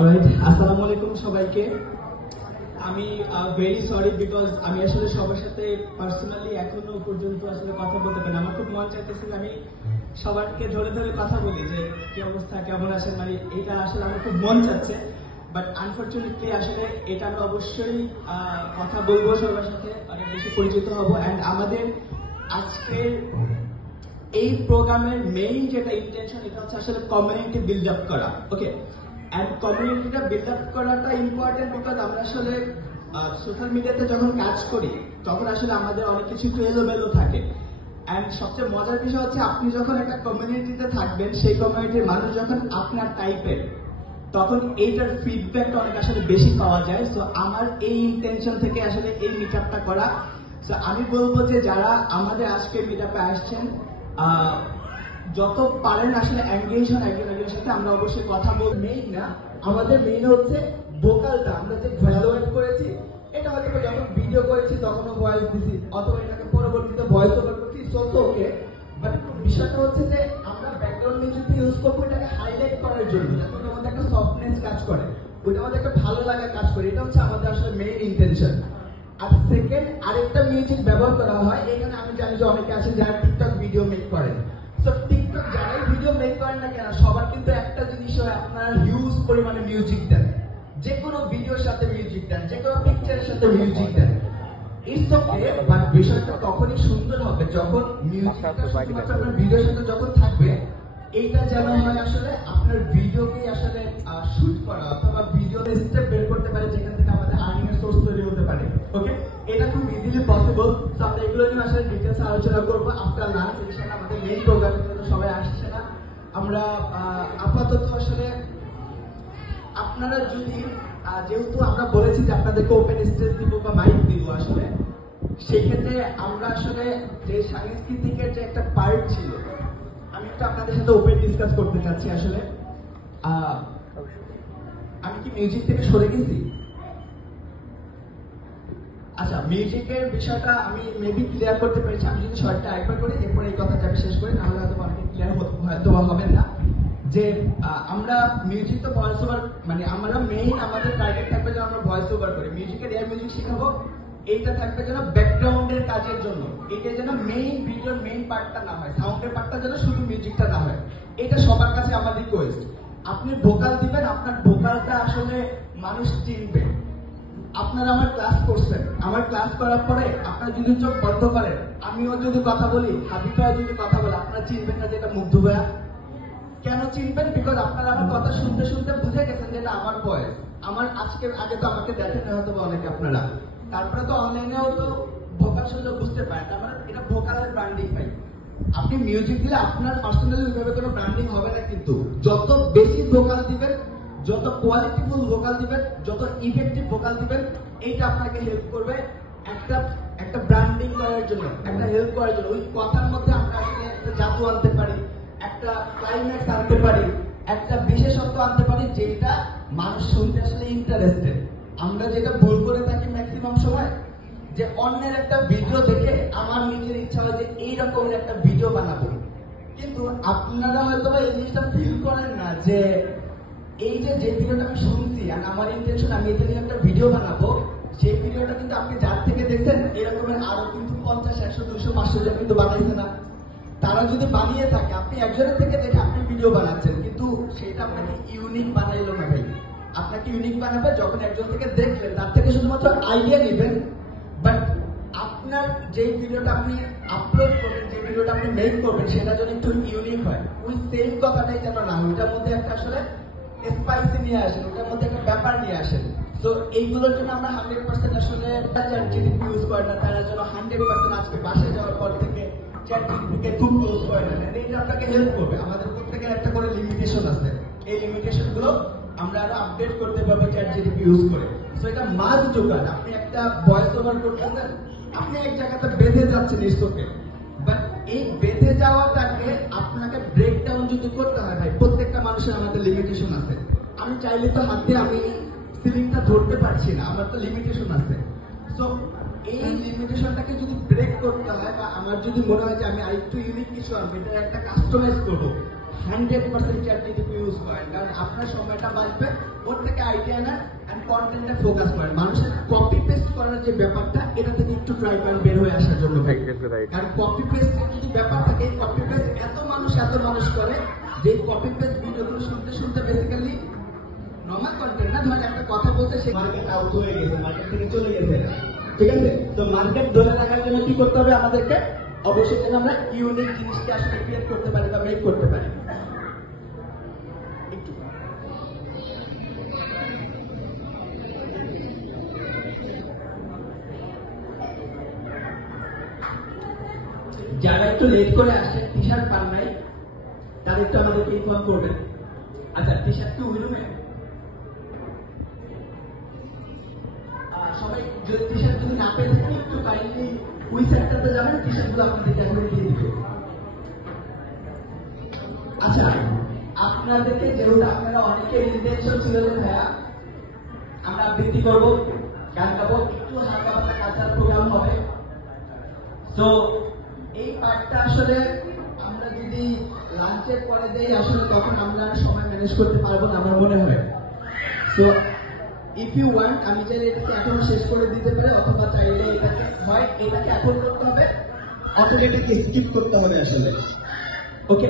Alright, আসসালামু আলাইকুম সবাইকে। আমি ভেরি সরি বিকজ আমি আসলে সবার সাথে পার্সোনালি এখনো পর্যন্ত আসলে কথা বলতে পারি। আমার খুব মন চাইতেছে যে আমি সবাইকে ধরে ধরে কথা বলি যে কি অবস্থা, কেমন আছেন, মানে এটা আসলে আমার খুব মন চাচ্ছে। বাট আনফর্চুনেটলি আসলে এটা আমরা অবশ্যই কথা বলবো, সবার সাথে অনেক বেশি পরিচিত হব। অ্যান্ড আমাদের আজকের এই প্রোগ্রামের মেইন যেটা ইন্টেনশন, এটা হচ্ছে আসলে কমিউনিটি বিল্ড আপ করা। ওকে, অ্যান্ড কমিউনিটিটা বিল্ড আপ করাটা ইম্পর্টেন্ট বিকজ আমরা আসলে সোশ্যাল মিডিয়াতে যখন কাজ করি তখন আসলে আমাদের অনেক কিছু এলোমেলো থাকে। অ্যান্ড সবচেয়ে মজার বিষয় হচ্ছে আপনি যখন একটা কমিউনিটিতে থাকবেন, সেই কমিউনিটির মানুষ যখন আপনার টাইপের, তখন এইটার ফিডব্যাকটা অনেক আসলে বেশি পাওয়া যায়। সো আমার এই ইন্টেনশন থেকে আসলে এই মিট আপটা করা। সো আমি বলবো যে যারা আমাদের আজকে মিট আপে আসছেন, যত পারেন আসলে এঙ্গেজ হন একজনের সাথে। আমরা অবশ্যই কথা বল, মেইন না, আমাদের মেইন হচ্ছে ভোকালটা। আমরা যে ভ্যালুয়েট করেছি, এটা হয়তো যখন ভিডিও করেছি তখনও ভয়েস দিছি, অথবা এটাকে পরবর্তীতে ভয়েস ওভার করছি, সো ওকে। বাট বিষয়টা হচ্ছে যে আমরা ব্যাকগ্রাউন্ড মিউজিক ইউজ করবো এটাকে হাইলাইট করার জন্য, যাতে ওটার মধ্যে একটা সফটনেস কাজ করে, ওটার মধ্যে একটা ভালো লাগা কাজ করে। এটা হচ্ছে আমাদের আসলে মেইন ইন্টেনশন। আর সেকেন্ড, আরেকটা মিউজিক ব্যবহার করা হয় এখানে। আমি জানি যে অনেকে আছেন যারা টিকটক ভিডিও মেক করেন। সো টিকটক যারাই ভিডিও মেক করেন না কেন, সবার কিন্তু একটা জিনিস হয়, আপনারা হিউজ পরিমাণে মিউজিক দেন, যে কোনো ভিডিওর সাথে মিউজিক দেন, যে কোনো পিকচারের সাথে মিউজিক দেন। ইটস ওকে, বাট বিষয়টা তখনই সুন্দর হবে যখন মিউজিকটা শুধুমাত্র আপনার ভিডিওর সাথে যখন থাকবে, এইটা যেন হয় আসলে আপনার ভিডিওকেই আসলে শুট করা, অথবা ভিডিও স্টেপ বের করতে পারে যেখান থেকে আমাদের আর্নিং এর সোর্স তৈরি হতে পারে। ওকে, এটা খুব ইজিলি পসিবল। সো আমরা এগুলো নিয়ে আসলে ডিটেইলস আলোচনা করবো আফটার লাঞ্চ। ইনশাআল্লাহ আমাদের মেইন প্রোগ্রামের জন্য সবাই আসছে না। আমরা আপাতত আসলে আপনারা যদি যেহেতু আমরা বলেছি যে আপনাদেরকে ওপেন স্টেজ দিব বা মাইক দিব, আসলে সেই ক্ষেত্রে আমরা আসলে যে সাংস্কৃতিকের যে একটা পার্ট ছিল, আমি একটু আপনাদের সাথে ওপেন ডিসকাস করতে চাচ্ছি। আসলে আমি কি মিউজিক থেকে সরে গেছি? আচ্ছা, মিউজিকের বিষয়টা আমি মেবি ক্লিয়ার করতে পেরেছি। আমি যদি শর্টটা একবার করি, এরপরে এই কথাটা আমি শেষ করি, নাহলে হয়তো অনেকে ক্লিয়ার হয়তো হবেন না। যে আমরা মিউজিক তো ভয়েস ওভার, মানে আমরা মেইন আমাদের টার্গেট থাকবে যে আমরা ভয়েস ওভার করি। মিউজিকের এয়ার মিউজিক শেখাবো, এইটা থাকবে যেন ব্যাকগ্রাউন্ডের কাজের জন্য। এটা যেন মেইন ভিডিওর মেইন পার্টটা না হয়, সাউন্ডের পার্টটা যেন শুধু মিউজিকটা না হয়। এটা সবার কাছে আমাদের রিকোয়েস্ট। আপনি ভোকাল দিবেন, আপনার ভোকালটা আসলে মানুষ চিনবে। আপনারা আমার ক্লাস করছেন, আমার ক্লাস করার পরে আপনারা যদি চোখ বন্ধ করেন, আমিও যদি কথা বলি, হাবিব ভাই যদি কথা বলে, আপনারা চিনবেন না যে এটা মুগ্ধ ভাইয়া। কেন চিনবেন? বিকজ আপনারা আমার কথা শুনতে শুনতে বুঝে গেছেন যে এটা আমার ভয়েস। আমার আজকে আগে তো আমাকে দেখেন হয়তো অনেকে আপনারা, তারপরে তো অনলাইনেও তো ভোকাল শুনলে বুঝতে পারেন। তার মানে এটা ভোকালের ব্র্যান্ডিং ভাই। আপনি মিউজিক দিলে আপনার পার্সোনালি ওইভাবে কোনো ব্র্যান্ডিং হবে না, কিন্তু যত বেশি ভোকাল দিবেন, যত কোয়ালিটিফুল ভোকাল দিবেন, যত ইফেক্টিভ ভোকাল দিবেন, এইটা আপনাকে হেল্প করবে একটা ব্র্যান্ডিং করার জন্য, একটা হেল্প করার জন্য। ওই কথার মধ্যে আমরা আসলে একটা জাদু আনতে পারি, একটা ক্লাইম্যাক্স আনতে পারি, একটা বিশেষত্ব আনতে পারি, যেটা মানুষ শুনতে আসলে ইন্টারেস্টেড। আমরা যেটা ভুল করে থাকি ম্যাক্সিমাম সময়, যে অন্যের একটা ভিডিও দেখে আমার নিজের ইচ্ছা হয় যে এইরকমের একটা ভিডিও বানাবো, কিন্তু আপনারা হয়তো এই জিনিসটা ফিল করেন না যে এই যে ভিডিওটা আমি শুনছি আর আমার ইন্টেনশন আমি এটা নিয়ে একটা ভিডিও বানাবো, সেই ভিডিওটা কিন্তু আপনি যার থেকে দেখছেন এরকমের আরো কিন্তু 50, 100, 200, 500 জন কিন্তু বানাইছে না। তারা যদি বানিয়ে থাকে, আপনি একজনের থেকে দেখে আপনি ভিডিও বানাচ্ছেন, কিন্তু সেটা আপনাকে ইউনিক বানাইলো না ভাই। আপনাকে ইউনিক বানাবে যখন একজন থেকে দেখলেন, তার থেকে শুধুমাত্র আইডিয়া নেবেন। বাট আপনার যে ভিডিওটা আপনি আপলোড করবেন, যে ভিডিওটা আপনি মেক করবেন, সেটা যদি একটু ইউনিক হয়, ওই সেম কথাটাই যেন না, ওইটার মধ্যে একটা আসলে স্পাইসি নিয়ে আসেন, ওটার মধ্যে একটা ব্যাপার নিয়ে আসেন। তো এইগুলোর জন্য আমরা 100% আসলে চ্যাটজিপিটি ইউজ করে না। তারা যেন 100% আজকে বাসায় যাওয়ার পর থেকে চ্যাটজিপিটিকে খুব ক্লোজ করে না। এটা আপনাকে হেল্প করবে। আমাদের প্রত্যেকের একটা করে লিমিটেশন আছে, এই লিমিটেশন গুলো আমরা আরো আপডেট করতে পারবো চ্যাটজিপিটি ইউজ করে। সো এটা মাস জোগাড়। আপনি একটা ভয়েস ওভার করতেছেন, আপনি এক জায়গাতে বেঁধে যাচ্ছেন ইস্টোকে, বাট এই বেঁধে যাওয়াটাকে আপনাকে ব্রেকডাউন যদি করতে হয় ভাই, প্রত্যেকটা মানুষের আমাদের লিমিটেশন আছে। আমি চাইলে তো হাতে আমি সিলিংটা ধরতে পারছি না, আমার তো লিমিটেশন আছে। সো এই লিমিটেশনটাকে যদি ব্রেক করতে হয়, বা আমার যদি মনে হয় যে আমি আরেকটু ইউনিক কিছু আনবো, এটা একটা কাস্টমাইজ করবো, 100% চ্যাট জিপিটি ইউজ করেন, কারণ আপনার সময়টা বাঁচবে। ওর থেকে আইডিয়া নেন এন্ড কন্টেন্টে ফোকাস করেন। মানুষের কপি পেস্ট করার যে ব্যাপারটা, এটা থেকে একটু ট্রাই করেন বের হয়ে আসার জন্য ভাই। কারণ কপি পেস্ট যদি ব্যাপার থাকে, কপি পেস্ট এত মানুষ করে যে কপি পেস্ট ভিডিওগুলো শুনতে শুনতে বেসিক্যালি নরমাল কন্টেন্ট না, ধরেন একটা কথা বলতে সে মার্কেট আউট হয়ে গেছে, মার্কেট থেকে চলে গেছে, ঠিক আছে? তো মার্কেট ধরে রাখার জন্য কি করতে হবে আমাদেরকে? অবশ্যই যেন আমরা ইউনিক জিনিসকে আসলে ক্রিয়েট করতে পারি বা মেক করতে পারি। একটু যারা একটু লেট করে আসে, টি শার্ট পান নাই, তাদের একটু আমাদেরকে ইনফর্ম করবেন। আচ্ছা, টি শার্ট কি ওই রুমে? সবাই যদি টি শার্ট যদি না পেয়ে থাকেন, একটু কাইন্ডলি ওই সেক্টরতে যাবেন, টি শার্ট গুলো আপনাদেরকে এখন দিয়ে দিবে। আচ্ছা, আপনাদেরকে যেহেতু আপনারা অনেকের ইন্টেনশন ছিল যে ভাইয়া আমরা আবৃত্তি করবো, গান গাবো, একটু হালকা পাতলা কালচারাল প্রোগ্রাম হবে, সো এই পার্টটা আসলে আমরা যদি লাঞ্চের পরে দেই, আসলে তখন আমরা সময় ম্যানেজ করতে পারবো না আমার মনে হয়। সো ইফ ইউ ওয়ান্ট, আমি চাইলে এটাকে এখন শেষ করে দিতে পারি, অথবা চাইলে এটাকে এখন করতে হবে, অথবা এটাকে স্কিপ করতে হবে আসলে। ওকে।